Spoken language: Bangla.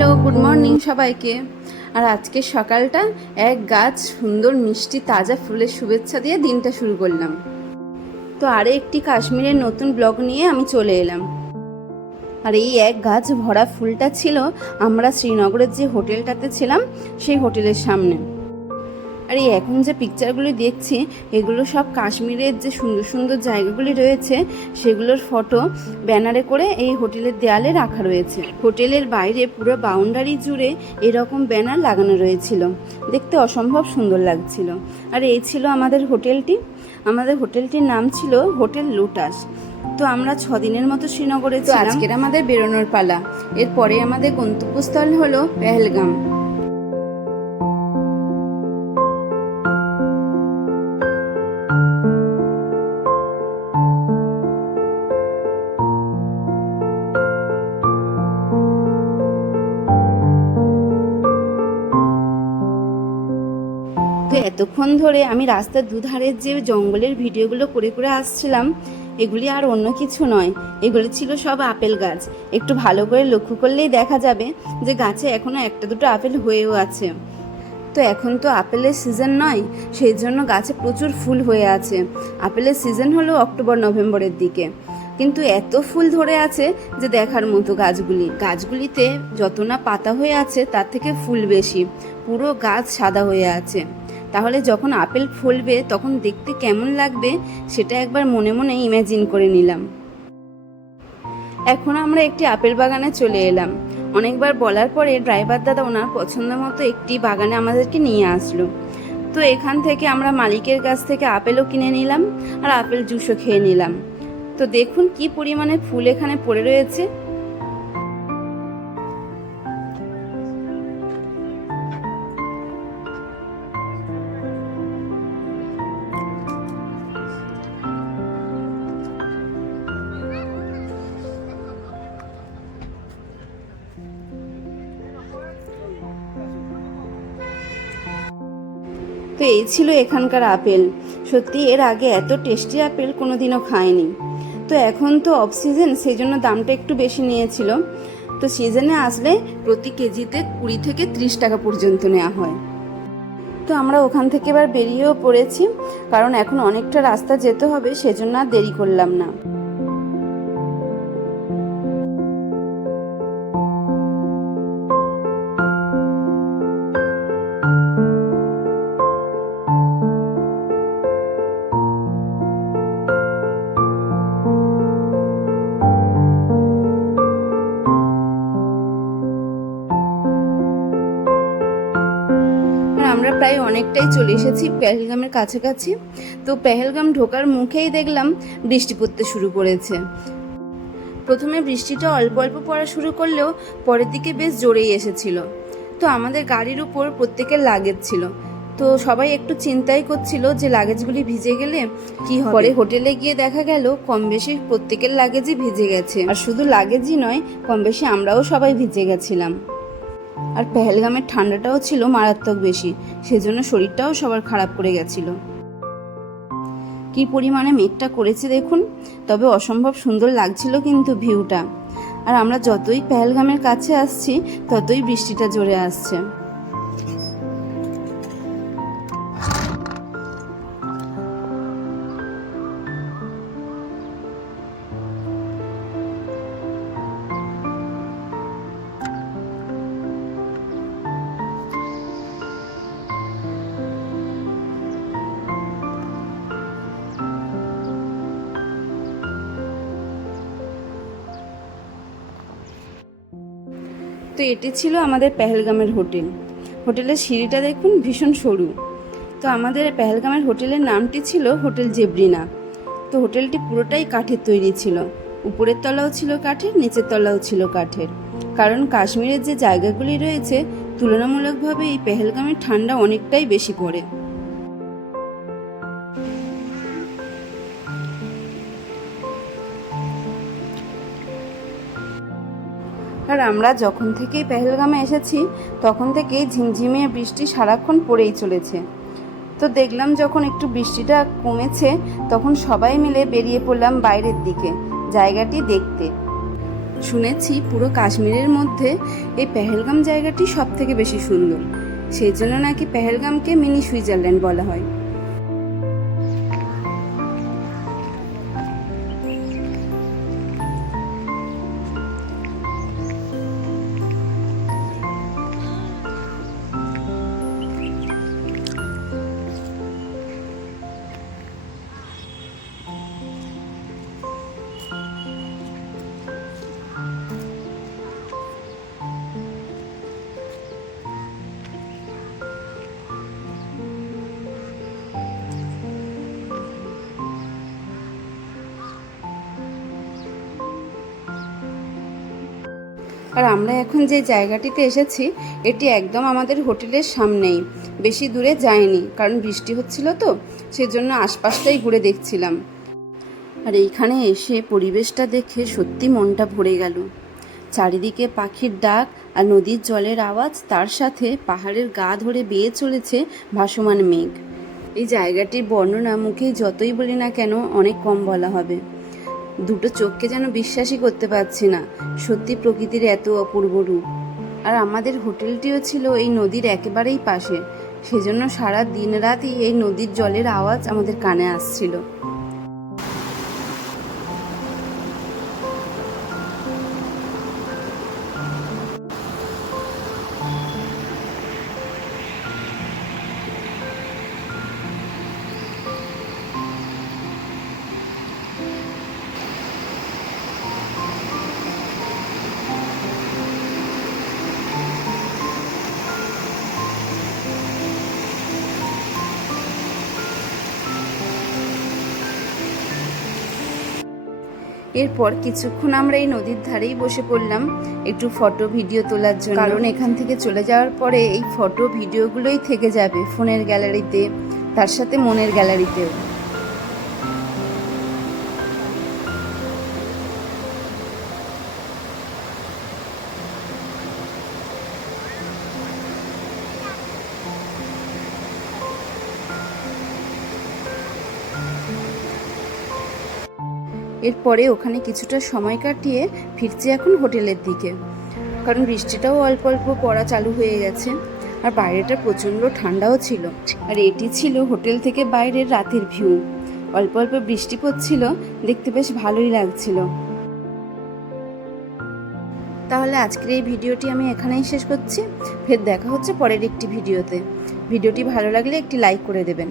হ্যালো, গুড মর্নিং সবাইকে। আর আজকে সকালটা এক গাছ সুন্দর মিষ্টি তাজা ফুলের শুভেচ্ছা দিয়ে দিনটা শুরু করলাম। তো আরও একটি কাশ্মীরের নতুন ব্লগ নিয়ে আমি চলে এলাম। আর এই এক গাছ ভরা ফুলটা ছিল আমরা শ্রীনগরের যে হোটেলটাতে ছিলাম সেই হোটেলের সামনে। আর এই এখন যে পিকচারগুলি দেখছি এগুলো সব কাশ্মীরের যে সুন্দর সুন্দর জায়গাগুলি রয়েছে সেগুলোর ফটো ব্যানারে করে এই হোটেলের দেয়ালে রাখা রয়েছে। হোটেলের বাইরে পুরো বাউন্ডারি জুড়ে এরকম ব্যানার লাগানো রয়েছিল, দেখতে অসম্ভব সুন্দর লাগছিল। আর এই ছিল আমাদের হোটেলটি। আমাদের হোটেলটির নাম ছিল হোটেল লোটাস। তো আমরা 6 দিনের মতো শ্রীনগরে ছিলাম। আজকের আমাদের বেরোনোর পালা। এরপরে আমাদের গন্তব্যস্থল হলো পেহেলগাম। তো এতক্ষণ ধরে আমি রাস্তার দুধারের যে জঙ্গলের ভিডিওগুলো করে করে আসছিলাম, এগুলি আর অন্য কিছু নয়, এগুলি ছিল সব আপেল গাছ। একটু ভালো করে লক্ষ্য করলেই দেখা যাবে যে গাছে এখনও একটা দুটো আপেল হয়েও আছে। তো এখন তো আপেলের সিজন নয়, সেই জন্য গাছে প্রচুর ফুল হয়ে আছে। আপেলের সিজন হলো অক্টোবর নভেম্বরের দিকে, কিন্তু এত ফুল ধরে আছে যে দেখার মতো। গাছগুলিতে যত না পাতা হয়ে আছে তার থেকে ফুল বেশি, পুরো গাছ সাদা হয়ে আছে। তাহলে যখন আপেল ফলবে তখন দেখতে কেমন লাগবে সেটা একবার মনে মনে ইমাজিন করে নিলাম। এখন আমরা একটি আপেল বাগানে চলে এলাম। অনেকবার বলার পরে ড্রাইভার দাদা ওনার পছন্দ মতো একটি বাগানে আমাদেরকে নিয়ে আসলো। তো এখান থেকে আমরা মালিকের কাছ থেকে আপেলও কিনে নিলাম আর আপেল জুসও খেয়ে নিলাম। তো দেখুন কি পরিমাণে ফুল এখানে পড়ে রয়েছে। তো এই ছিল এখানকার আপেল। সত্যি এর আগে এত টেস্টি আপেল কোনোদিনও খাইনি। তো এখন তো অফ সিজন, সেই জন্য দামটা একটু বেশি নিয়েছিল। তো সিজনে আসলে প্রতি কেজিতে 20 থেকে 30 টাকা পর্যন্ত নেওয়া হয়। তো আমরা ওখান থেকে এবার বেরিয়েও পড়েছি, কারণ এখন অনেকটা রাস্তা যেতে হবে, সেজন্য আর দেরি করলাম না। আমরা প্রায় অনেকটাই চলে এসেছি পেহেলগামের কাছাকাছি। তো পেহেলগাম ঢোকার মুখেই দেখলাম বৃষ্টি পড়তে শুরু করেছে। প্রথমে বৃষ্টিটা অল্প অল্প পড়া শুরু করলেও পরের দিকে বেশ জোরেই এসেছিল। তো আমাদের গাড়ির উপর প্রত্যেকের লাগেজ ছিল, তো সবাই একটু চিন্তাই করছিল যে লাগেজগুলি ভিজে গেলে কি হবে। পরে হোটেলে গিয়ে দেখা গেল কম বেশি প্রত্যেকের লাগেজই ভিজে গেছে। আর শুধু লাগেজই নয়, কম বেশি আমরাও সবাই ভিজে গেছিলাম। আর পেহেলগামের ঠান্ডাটাও ছিল মারাত্মক বেশি, সেজন্য শরীরটাও সবার খারাপ করে গেছিল। কি পরিমাণে মেঘটা করেছে দেখুন, তবে অসম্ভব সুন্দর লাগছিল কিন্তু ভিউটা। আর আমরা যতই পেহেলগামের কাছে আসছি ততই বৃষ্টিটা জোরে আসছে। তো এটি ছিল আমাদের পেহেলগামের হোটেল। হোটেলের সিঁড়িটা দেখুন ভীষণ সরু। তো আমাদের পেহেলগামের হোটেলের নামটি ছিল হোটেল জেব্রিনা। তো হোটেলটি পুরোটাই কাঠের তৈরি ছিল, উপরের তলাও ছিল কাঠের, নিচের তলাও ছিল কাঠের। কারণ কাশ্মীরের যে জায়গাগুলি রয়েছে তুলনামূলকভাবে এই পেহেলগামের ঠান্ডা অনেকটাই বেশি পড়ে। আর আমরা যখন থেকেই পেহেলগামে এসেছি তখন থেকেই ঝিমঝিমিয়ে বৃষ্টি সারাক্ষণ পড়েই চলেছে। তো দেখলাম যখন একটু বৃষ্টিটা কমেছে তখন সবাই মিলে বেরিয়ে পড়লাম বাইরের দিকে জায়গাটি দেখতে। শুনেছি পুরো কাশ্মীরের মধ্যে এই পেহেলগাম জায়গাটি সব থেকে বেশি সুন্দর, সেই জন্য নাকি পেহেলগামকে মিনি সুইজারল্যান্ড বলা হয়। আর আমরা এখন যে জায়গাটিতে এসেছি এটি একদম আমাদের হোটেলের সামনেই, বেশি দূরে যায়নি, কারণ বৃষ্টি হচ্ছিল তো সেজন্য আশপাশটাই ঘুরে দেখছিলাম। আর এইখানে এসে পরিবেশটা দেখে সত্যি মনটা ভরে গেল। চারিদিকে পাখির ডাক আর নদীর জলের আওয়াজ, তার সাথে পাহাড়ের গা ধরে বেয়ে চলেছে ভাসমান মেঘ। এই জায়গাটির বর্ণনা মুখে যতই বলি না কেন অনেক কম বলা হবে। দুটো চোখকে যেন বিশ্বাসই করতে পারছি না, সত্যি প্রকৃতির এত অপূর্ব রূপ। আর আমাদের হোটেলটিও ছিল এই নদীর একেবারেই পাশে, সেজন্য সারা দিন রাতই এই নদীর জলের আওয়াজ আমাদের কানে আসছিল। এরপর কিছুক্ষণ আমরা এই নদীর ধারেই বসে পড়লাম একটু ফটো ভিডিও তোলার জন্য, কারণ এখান থেকে চলে যাওয়ার পরে এই ফটো ভিডিওগুলোই থেকে যাবে ফোনের গ্যালারিতে, তার সাথে মনের গ্যালারিতেও। এরপরে ওখানে কিছুটা সময় কাটিয়ে ফিরছি এখন হোটেলের দিকে, কারণ বৃষ্টিটাও অল্প অল্প পড়া চালু হয়ে গেছে আর বাইরেটা প্রচণ্ড ঠান্ডাও ছিল। আর এটি ছিল হোটেল থেকে বাইরের রাতের ভিউ, অল্প অল্প বৃষ্টি পড়ছিল, দেখতে বেশ ভালোই লাগছিল। তাহলে আজকের এই ভিডিওটি আমি এখানেই শেষ করছি, ফের দেখা হচ্ছে পরের একটি ভিডিওতে। ভিডিওটি ভালো লাগলে একটি লাইক করে দেবেন।